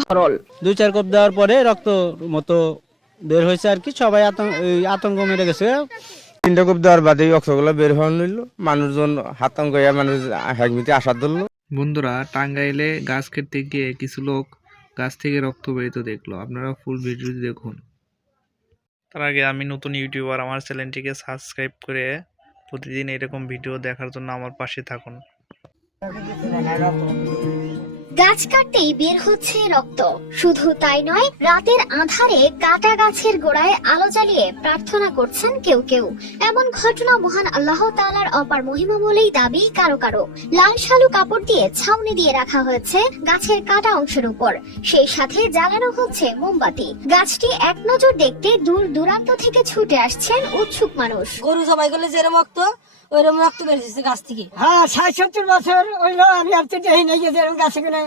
ঘরল 2-4 কোপ দেওয়ার পরে রক্ত মতো বের হয়েছে আর কি, সবাই আতঙ্ক মেরে গেছে। 3টা কোপ দেওয়ার বাদে রক্তগুলো বের হওয়া নিল, মানুষজন হাতঙ্ক হয়ে মানুষ হেগমিতে আসার ধরলো। বন্ধুরা, টাঙ্গাইলে গাছ কেটে গিয়ে কিছু লোক গাছ থেকে রক্ত বেরিত দেখলো। আপনারা ফুল ভিডিওটি দেখুন। তার আগে আমি নতুন ইউটিউবার, আমার চ্যানেলটিকে সাবস্ক্রাইব করে প্রতিদিন এরকম ভিডিও দেখার জন্য আমার পাশে থাকুন। গাছ কাটতেই বের হচ্ছে রক্ত। শুধু তাই নয়, রাতের আঁধারে কাটা গাছের গোড়ায় আলো জ্বালিয়ে প্রার্থনা করছেন কেউ কেউ। এমন ঘটনা মহান আল্লাহ তাআলার অপার মহিমা বলেই দাবি কারো কারো। লাল শালু কাপড় দিয়ে ছাউনি দিয়ে রাখা হয়েছে গাছের কাটা অংশের উপর, সেই সাথে জ্বালানো হচ্ছে মোমবাতি। গাছটি এক নজর দেখতে দূর দূরান্ত থেকে ছুটে আসছেন উৎসুক মানুষ। গরু জবাই করলে যেরকম রক্ত, ওইরকম রক্ত বেরিয়েছে গাছ থেকে। হ্যাঁ, 60-70 বছর হইলো আমি আর তো দেই নাই, যেরকম গাছে কিনে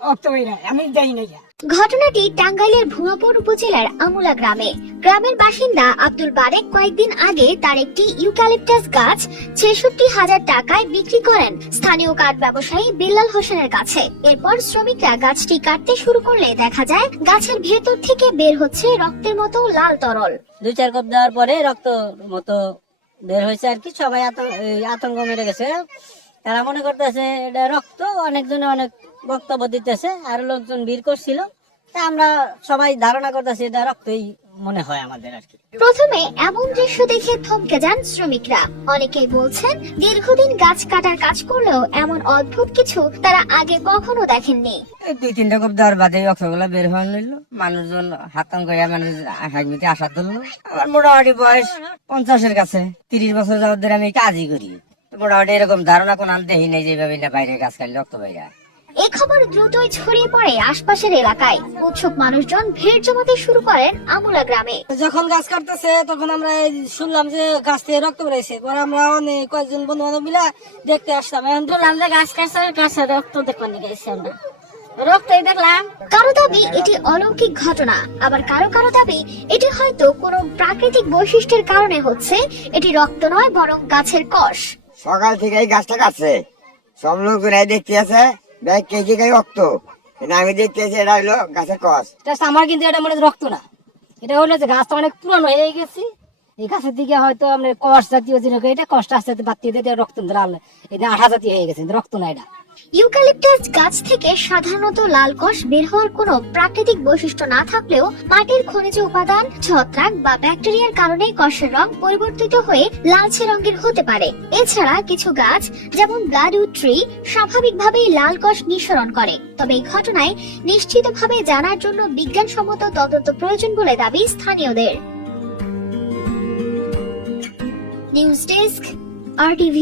রক্ত বের হয় আমি দেই নাই। ঘটনাটি টাঙ্গাইলের ভুয়াপুর উপজেলার আমুলা গ্রামে। গ্রামের বাসিন্দা আব্দুল বারেক কয়েকদিন আগে তার একটি ইউক্যালিপটাস গাছ ৬৬,০০০ টাকায় বিক্রি করেন স্থানীয় কাঠ ব্যবসায়ী বিল্লাল হোসেনের কাছে। এরপর শ্রমিকরা গাছটি কাটতে শুরু করলে দেখা যায় গাছের ভেতর থেকে বের হচ্ছে রক্তের মতো লাল তরল। 2-4 কোপ দেওয়ার পরে রক্ত মতো বের হয়েছে আর কি, সবাই আতঙ্ক মেরে গেছে। তারা মনে করতেছে এটা রক্ত, অনেকজনে অনেক বক্তব্য দিতেছে, আর লোকজন ভিড় করছিল। তা আমরা সবাই ধারণা করতেছি এটা রক্তই মনে হয় আমাদের আর কি। প্রথমে এমন দৃশ্য দেখে থমকে যান শ্রমিকরা। অনেকেই বলছেন দীর্ঘদিন গাছ কাটার কাজ করলেও এমন অদ্ভুত কিছু তারা আগে কখনো দেখেননি। 2-3টা কোপ দেওয়ার বাদে রক্তগুলো বের হওয়া নিল, মানুষজন হাতঙ্ক হয়ে মানুষ হেগমিতে আসার ধরলো। আমার মোটামুটি বয়স 50-এর কাছে, 30 বছর যাবত ধরে আমি কাজই করি। মোটামুটি এরকম ধারণা কোনো দেখি নাই যেভাবে না বাইরে গাছ কাটলে রক্ত বাইরে। এই খবর দ্রুতই ছড়িয়ে পড়ে আশপাশের এলাকায়। উৎসুক মানুষজন ভিড় জমাতে শুরু করেন আমুলা গ্রামে। যখন গাছ কাটতেছে তখন আমরা শুনলাম যে গাছ থেকে রক্ত বেরিয়েছে। পরে আমরা অনেক কয়েকজন বন্ধু বান্ধব মিলে দেখতে আসলাম। এখন বললাম যে গাছ কাটছে, গাছে রক্ত দেখতে গেছি আমরা, রক্তই দেখলাম। কারো দাবি এটি অলৌকিক ঘটনা, আবার কারো কারো দাবি এটি হয়তো কোনো প্রাকৃতিক বৈশিষ্ট্যের কারণে হচ্ছে। এটি রক্ত নয় বরং গাছের কষ। সকাল থেকে এই গাছটা কাটছে, সব লোক দেখতে আছে কেজি গায়ে রক্ত, আমি দেখতে আছি এটা হলো গাছের কষ। আমার কিন্তু এটা মনে রক্ত না, এটা হলো যে গাছটা অনেক পুরনো হয়ে গেছে। এই গাছের দিকে হয়তো আমরা কষ জাতীয় জিনিস, এটা কষ্ট আস্তে আস্তে বাড়তে দিয়ে রক্ত লাল, এটা আঠা জাতীয় হয়ে গেছে, রক্ত না এটা। ইউক্যালিপটাস গাছ থেকে সাধারণত লাল কষ বের হওয়ার কোনো প্রাকৃতিক বৈশিষ্ট্য না থাকলেও মাটির খনিজ উপাদান, ছত্রাক বা ব্যাকটেরিয়ার কারণে কষের রং পরিবর্তিত হয়ে লালচে রঙের হতে পারে। এছাড়া কিছু গাছ যেমন ব্লাডউড ট্রি স্বাভাবিকভাবেই লাল কষ নিঃসরণ করে। তবে এই ঘটনায় নিশ্চিতভাবে জানার জন্য বিজ্ঞানসম্মত তদন্ত প্রয়োজন বলে দাবি স্থানীয়দের। News desk, RTV।